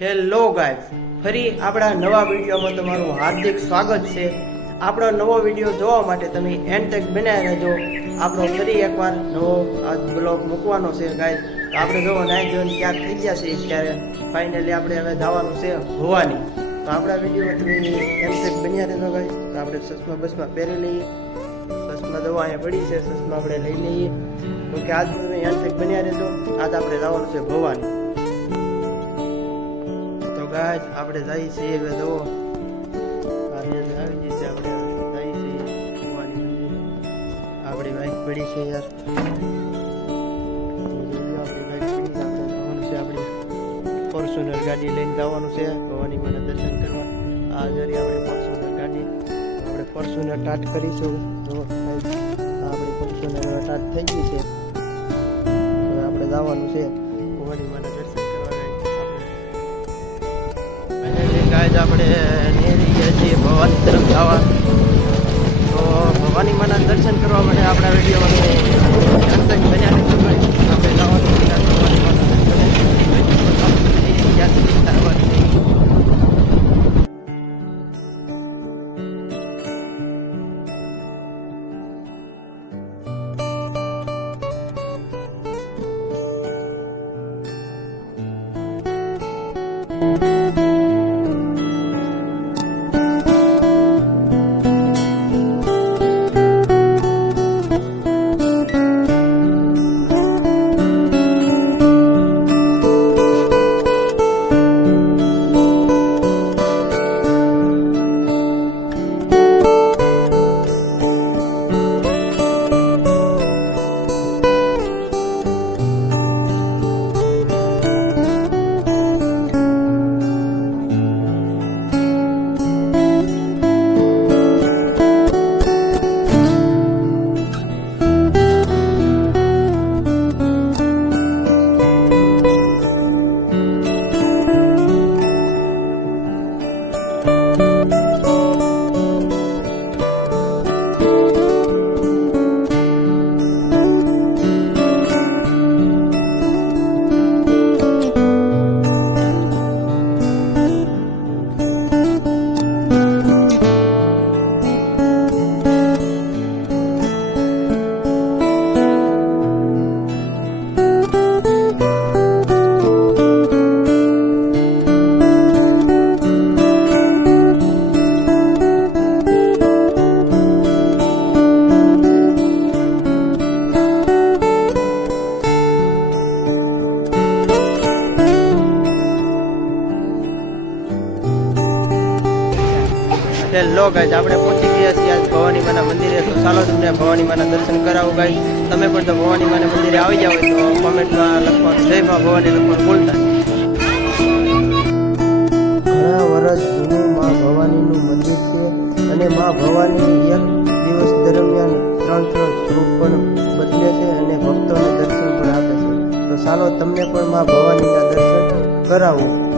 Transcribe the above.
Hello guys, ફરી આપણા નવા વિડીયોમાં તમારું હાર્દિક સ્વાગત છે. આપણો નવો વિડીયો જોવા માટે તમે એન્ડ તક બનાવી રહેજો. આપણો ફરી એકવાર નવો આ બ્લોગ મૂકવાનો છે ગાઈસ. તો આપણે જોવો નાઈ જોઈને ક્યાંક થઈ ગયા છે ત્યારે ફાઇનલી આપણે હવે જવાનું છે ભવાની. તો આપણા વિડીયોમાં તમે એન્ડ તક બન્યા રહેજો ગાઈસ. તો આપણે ચશ્મા બસમાં પહેરી લઈએ. ચશ્મા દવા અહીંયા પડી છે, ચશ્મા આપણે લઈ લઈએ. તો કે આજ તમે એન્ડ તક બન્યા રહેજો. આજ આપણે જવાનું છે ભવાની. ગાઈસ આપણે જઈએ છીએ હવે જો આવી ગઈ છે. આપણે જઈએ છીએ ભવાની મંદિર. આપણી બાઈક પડી છે યાર. આપણી ફોર્ચ્યુનર ગાડી લઈને જવાનું છે ભવાની માના દર્શન કરવા. આ જરી આપણે ફોર્ચ્યુનર ગાડી આપણે ફોર્ચ્યુનર સ્ટાર્ટ કરીશું. જો આપણી ફોર્ચ્યુનર સ્ટાર્ટ થઈ ગઈ છે. હવે આપણે જવાનું છે ભવાની માના દર્શન ગાઈસ. આપણે નીકળીએ છીએ ભવાની તરફ જવા. તો ભવાની માના દર્શન કરવા માટે આપણા વિડીયોમાં અંત બન્યા આપણે જવાનું ભવાની માના હેલો ગાઈસ, આપણે પહોંચી ગયા છીએ આજ ભવાની માના મંદિરે. તો ચાલો તમને ભવાની માના દર્શન કરાવું ગાઈસ. તમે પણ તો ભવાની માના મંદિરે આવી જાવ તો કોમેન્ટમાં લખવાનું જય મા ભવાની લખવાનું બોલતા. ઘણા વર્ષ જૂનું મા ભવાનીનું મંદિર છે અને મા ભવાની એક દિવસ દરમિયાન 3 સ્વરૂપ પણ બદલે છે અને ભક્તોને દર્શન પણ આપે છે. તો ચાલો તમને પણ મા ભવાનીના દર્શન કરાવું.